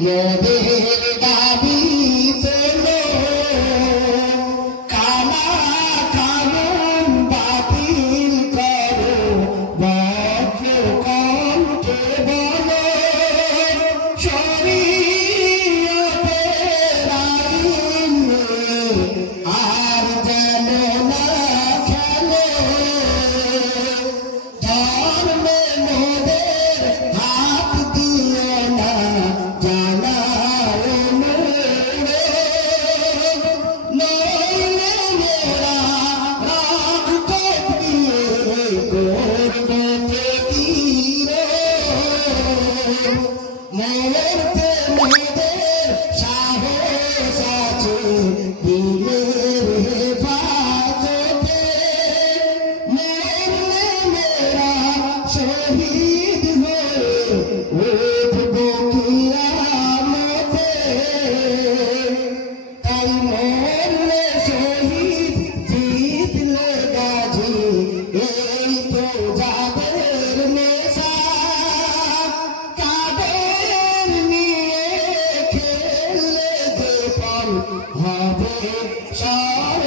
y indeed হবে সব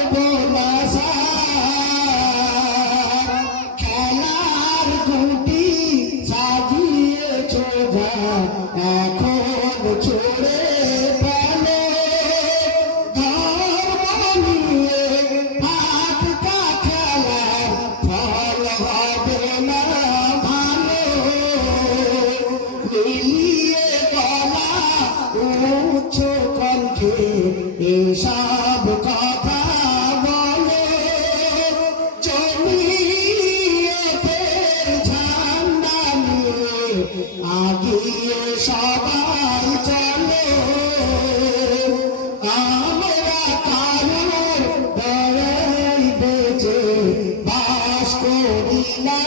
এসব কথা বলে চলিয়েদের ঝান্ডা নিয়ে আগিয়ে সবাই চলে। আমরা কারোর বেড়ে বেঁচে বাস করি না।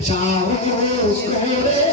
সাহস করে